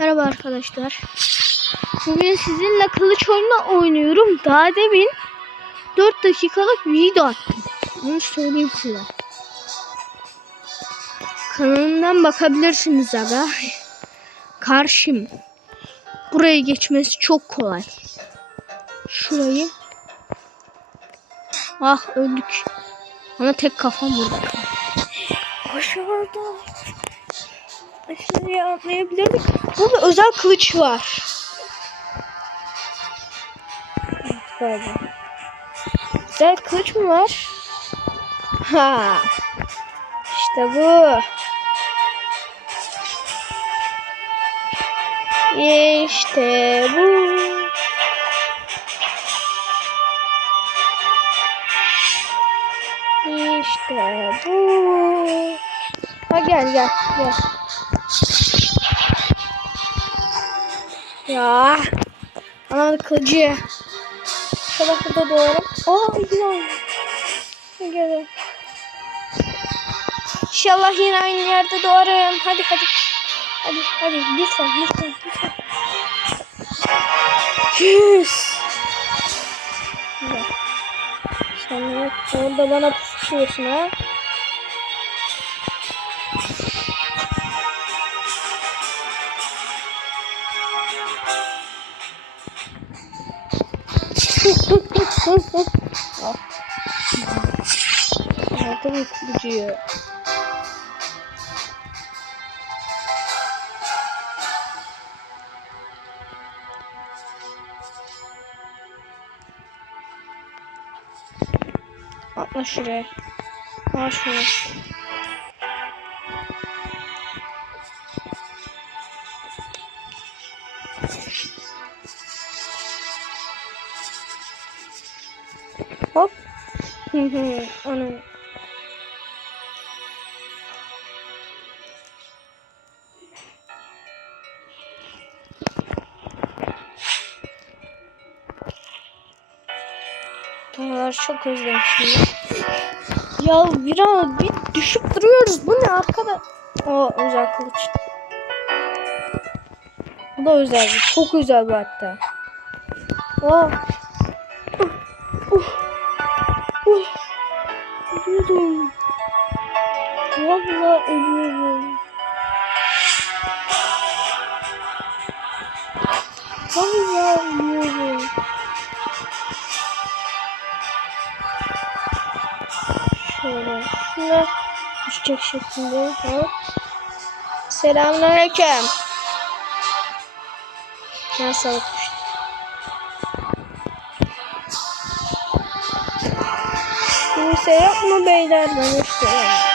Merhaba arkadaşlar. Bugün sizinle kılıç oyunu oynuyorum. Daha demin 4 dakikalık video attım. Bunu söyleyeyim size. Kanalımdan bakabilirsiniz aga. Karşım. Buraya geçmesi çok kolay. Şurayı. Ah öldük. Ama tek kafam burada. Başardım. Aşağıya atlayabilirdik. Burada özel kılıç var. Galiba. Özel kılıç mı var? Ha. İşte bu. İşte bu. İşte bu. Ha gel gel gel. Ya. Ana kılıcı. Şöyle burada doğru. Aa yılan. Gel. İnşallah yine aynı yerde doğarım. Hadi hadi. Hadi hadi lütfen lütfen lütfen. Yüz. Güzel. Sen orada bana pusuyorsun ha. Aldım kılıcıyı. Atla şuraya. Al şunu. Onu. Dağlar çok özlemişim. ya. Ya biraz bir düşüp duruyoruz. Bu ne arkada? O özel kılıç. Bu da özel. Çok özel bu hatta. Oh. Vallahi ölüyorum. Vallahi ölüyorum. Şöyle. Şuna düşecek şekilde. Hop. Selamünaleyküm. Nasıl düştü? Kimse yok mu beyler ben işte.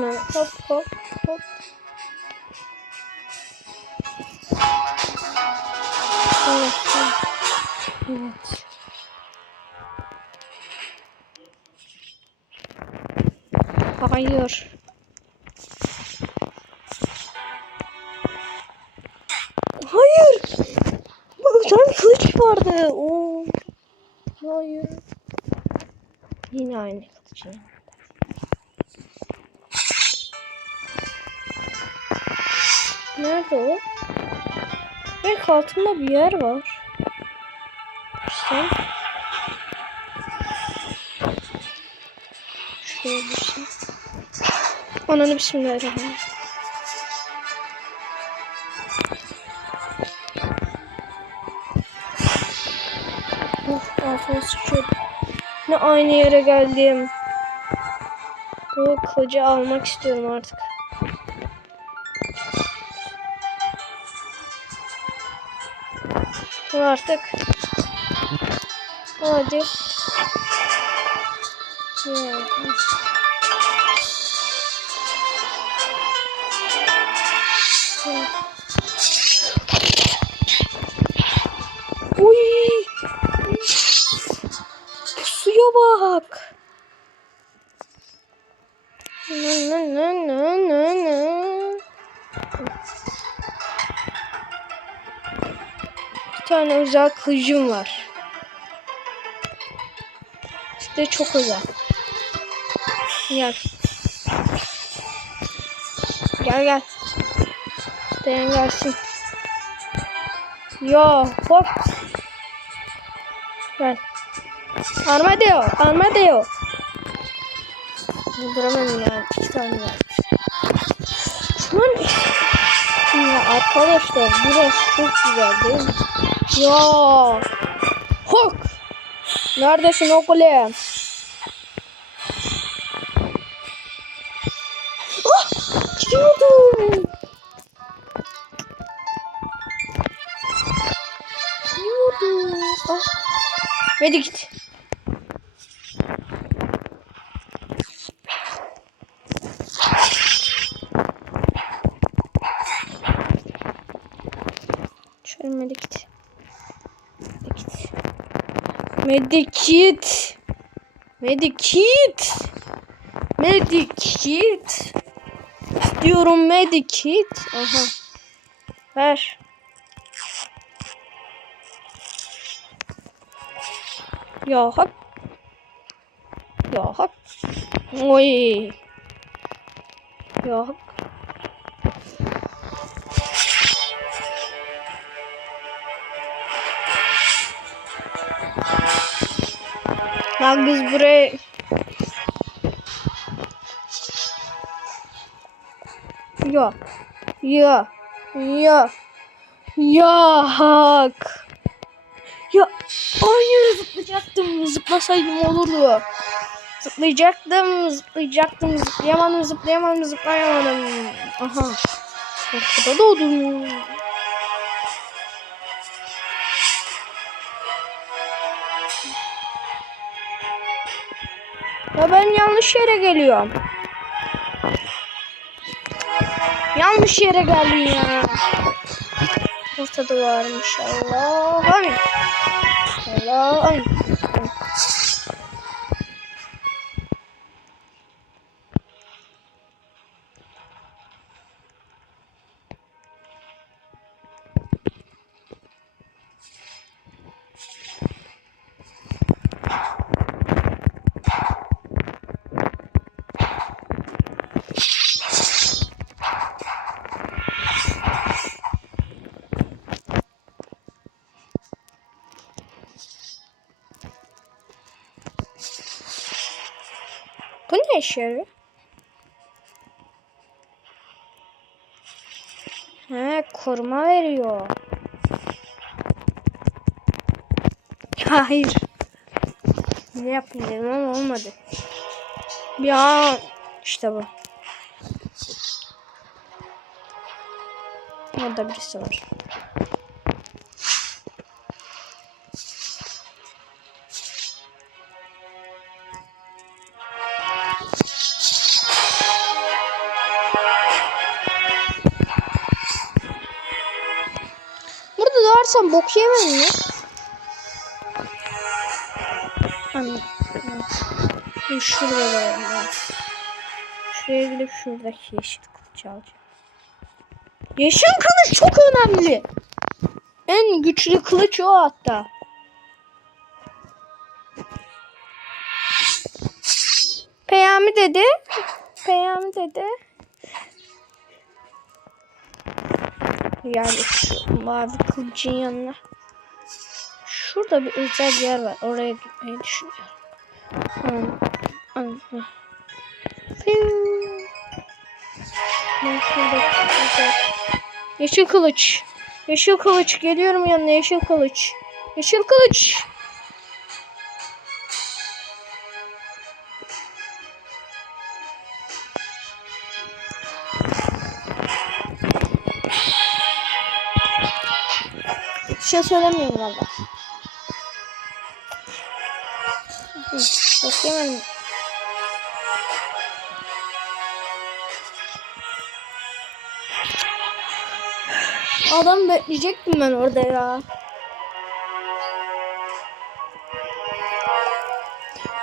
Buna hop hop hop. Evet. Evet. Hayır. Hayır. Bu özel kılıç vardı. Oo. Hayır. Yine aynı kılıç. Nerede o? Belki altında bir yer var. İşte. Şuraya bir şey. Ananı bismillahirrahmanirrahim. Of altıma sıçıyorum. Ne aynı yere geldim. Bu kılıcı almak istiyorum artık. Dur artık. Hadi. Uy. Suya bak. Nı nı nı nı nı nı. Tane özel kılıcım var. İşte çok özel. Gel. Gel gel. İsteyen gelsin. Yo hop. Gel. Armadillo. Armadillo. Duramadım ya. İki tane var. Şunun ya arkadaşlar burası çok güzel değil mi? Ya. Hok. Neredesin oğlum? Ah! Gidiyordum. Gidiyordum. Ah. Hadi git. Şöyle medikit. Medikit. Medikit. Medikit. Medikit. İstiyorum medikit. Aha. Ver. Ya hak. Ya hak. Oy. Ya hak. Lan biz buraya Ya. Ya. Ya. Ya hak. Ya. Hayır zıplayacaktım. Zıplasaydım olurdu. Zıplayacaktım. Zıplayacaktım. Zıplayamadım. Zıplayamadım. Zıplayamadım. Aha. Ortada doğdum. Ya ben yanlış yere geliyorum. Yanlış yere geldim ya. Ortada varmış Allah. Amin. Allah. Yarıyor? He koruma veriyor. Hayır. Ne yapayım ama olmadı. Ya işte bu. Orada birisi var. Doğarsam bok yemem mi? Dur şurada ben. Şuraya gidip şuradaki yeşil kılıç alacağım. Yeşil kılıç çok önemli. En güçlü kılıç o hatta. Peyami dedi. Peyami dedi. Yani şu mavi kılıcın yanına. Şurada bir özel yer var. Oraya gitmeyi düşünüyorum. An, an, an. Piu. Ben şuradaki özel- Yeşil kılıç. Yeşil kılıç. Geliyorum yanına yeşil kılıç. Yeşil kılıç. Şey söylemiyorum valla. Hı, Bakayım Adam bekleyecektim ben orada ya.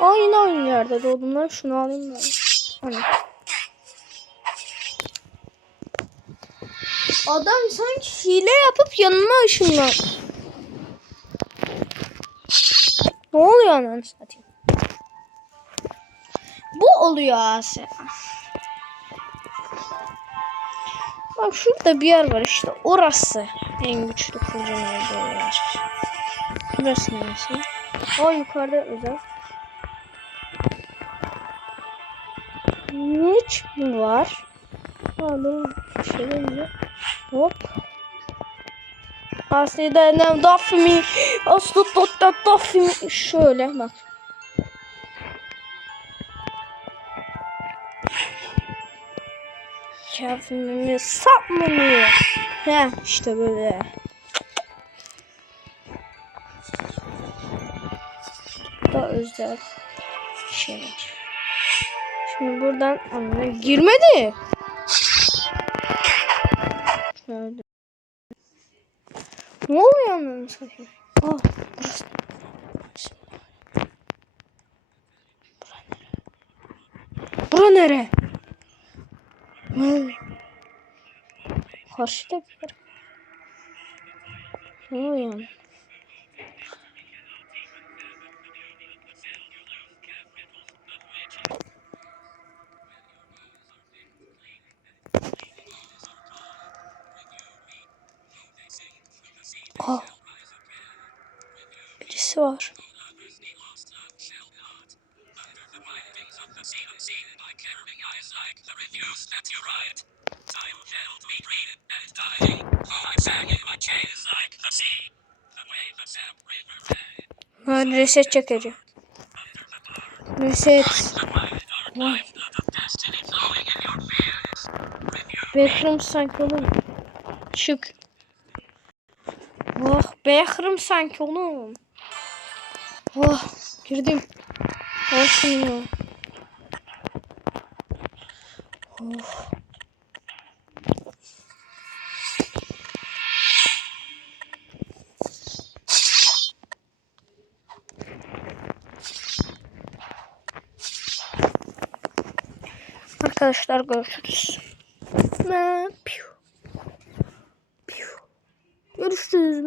Aa yine aynı yerde doğdum lan. Şunu alayım ben. Hani. Adam sanki hile yapıp yanıma ışınlar. Ne oluyor ananı satayım? Bu oluyor Asya. Bak şurada bir yer var işte orası en güçlü kılıcın olduğu yer. Burası neresi? O yukarıda özel. Mi var? Aa dur. Şöyle mi? Hop. Aslında ne dafimi aslında dafimi şöyle bak. Kafimi sapmıyor. He işte böyle. Da özel şey. Şimdi buradan anne girmedi. Şöyle. Ne oluyor anlamı satayım? Aa burası. Bura nere? Ne? Karşıda bir yer. Ne oluyor? Aa. Birisi var. Ben reset çekeceğim. Reset. Vay. Sanki oğlum. Çık. Oh Bekrim sanki oğlum. Oh girdim. Olsun ya. Oh. Arkadaşlar görüşürüz. Ben Görüşürüz